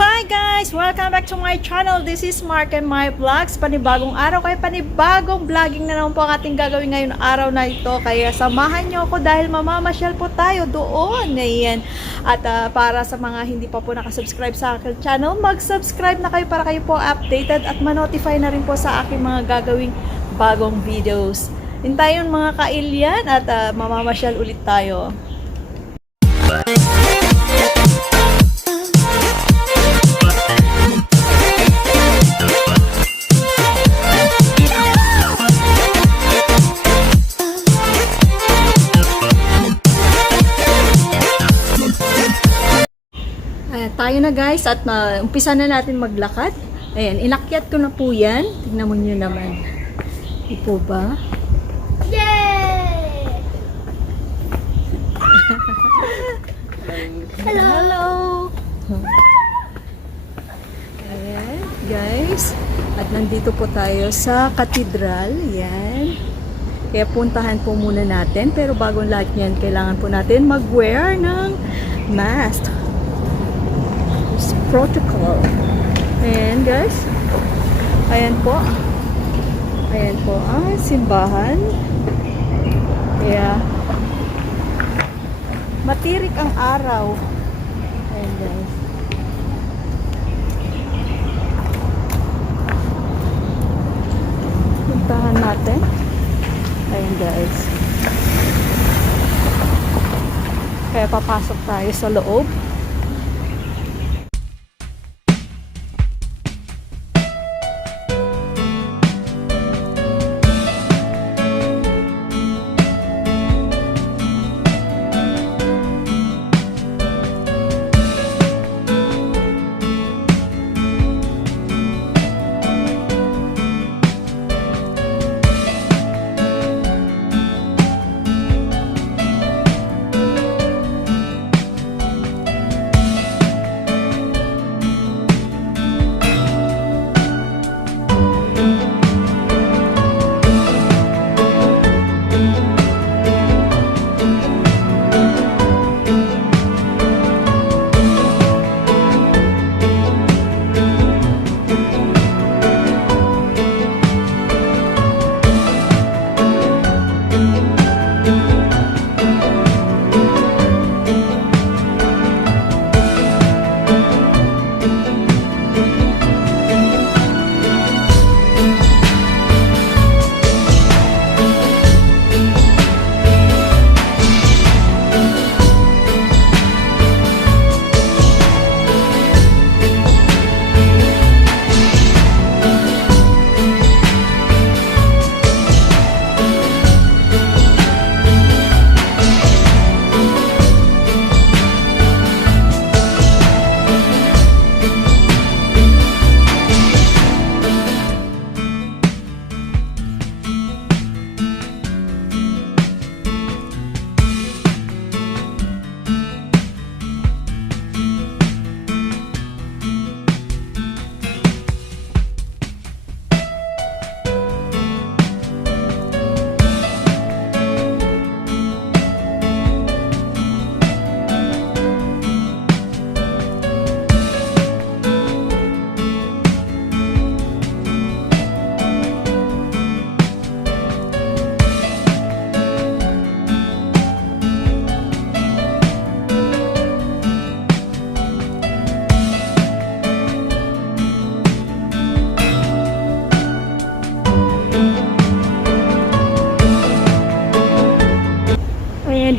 Hi guys! Welcome back to my channel. This is Mark and my vlogs. Panibagong araw kayo, panibagong vlogging na naman po ang ating gagawin ngayon araw na ito. Kaya samahan nyo ako dahil mamamasyal po tayo doon. Ayan. At para sa mga hindi pa po nakasubscribe sa aking channel, mag-subscribe na kayo para kayo po updated at ma-notify na rin po sa aking mga gagawing bagong videos. Hintayin mga kailyan at mamamasyal ulit tayo. Tayo na guys at umpisa na natin maglakad. Ayan, inakyat ko na po yan. Tignan mo nyo naman. Di po ba? Yay! Hello! Hello! Ayan, guys. At nandito po tayo sa katedral. Ayan. Kaya puntahan po muna natin. Pero bago lahat yan, kailangan po natin mag-wear ng mask. Protocol. Ayan guys. Ayan po. Ayan po ang simbahan. Kaya matirik ang araw. Ayan guys. Puntahan natin. Ayan guys. Kaya papasok tayo sa loob.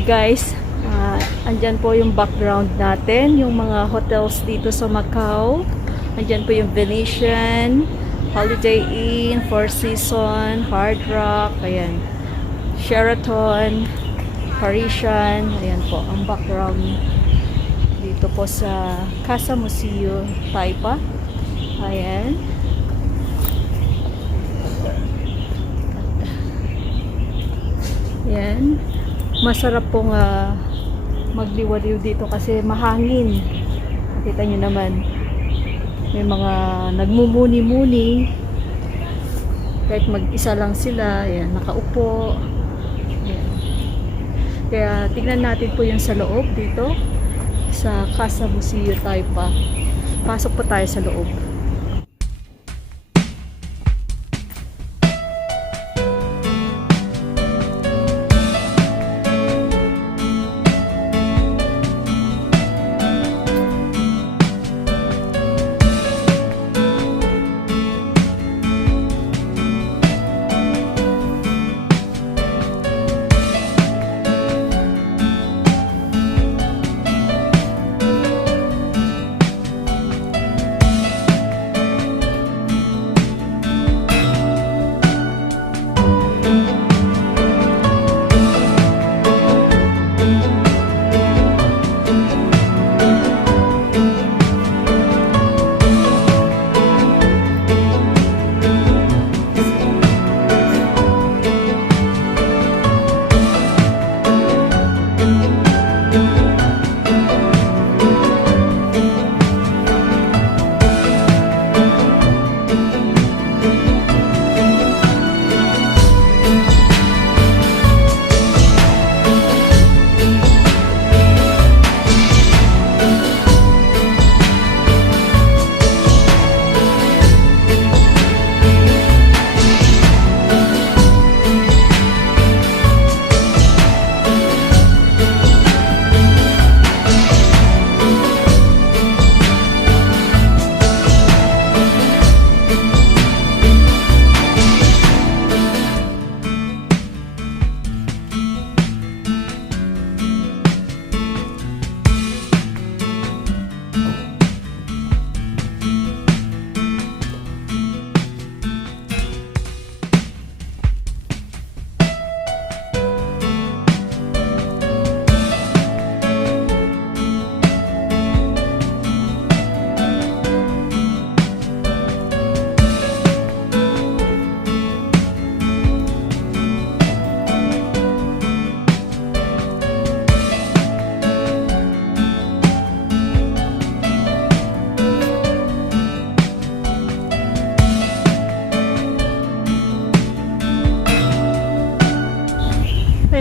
Guys, andyan po yung background natin, yung mga hotels dito sa Macau. Andyan po yung Venetian, Holiday Inn, Four Seasons, Hard Rock, ayan, Sheraton, Parisian, ayan po ang background dito po sa Casa Museo Taipa. Ayan. Ayan. Masarap pong magliwaliw dito kasi mahangin. Nakita nyo naman. May mga nagmumuni-muni. Kahit mag-isa lang sila. Ayan, nakaupo. Ayan. Kaya tignan natin po yung sa loob dito. Sa Casa Museo Taipa. Pasok po tayo sa loob.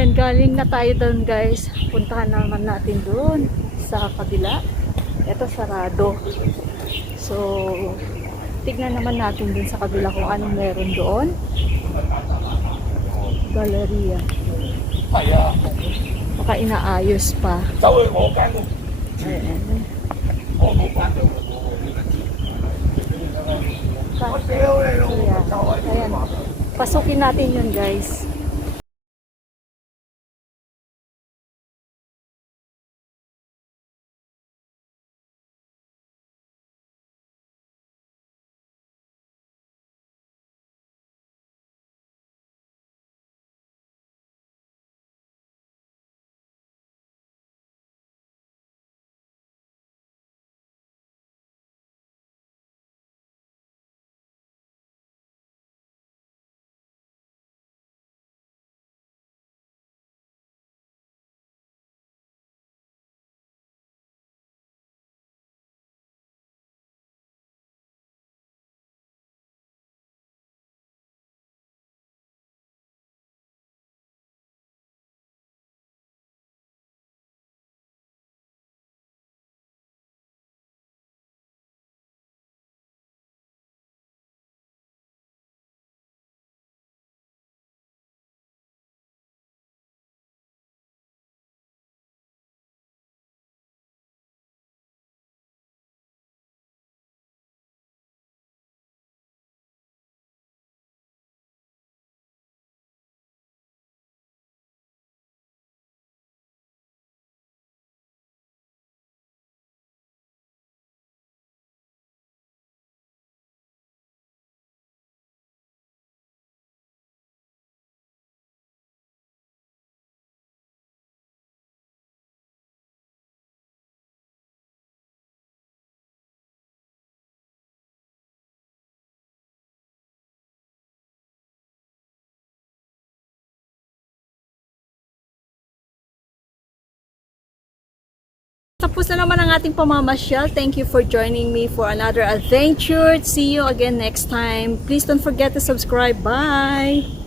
Ayan, galing na tayo doon guys. Puntahan naman natin doon sa kabila. Ito sarado. So, tignan naman natin doon sa kabila kung anong meron doon. Galeria. Baka inaayos pa. Ayan. Ayan. Pasukin natin yun guys. Tapos na naman ang ating pamamasyal. Thank you for joining me for another adventure. See you again next time. Please don't forget to subscribe. Bye!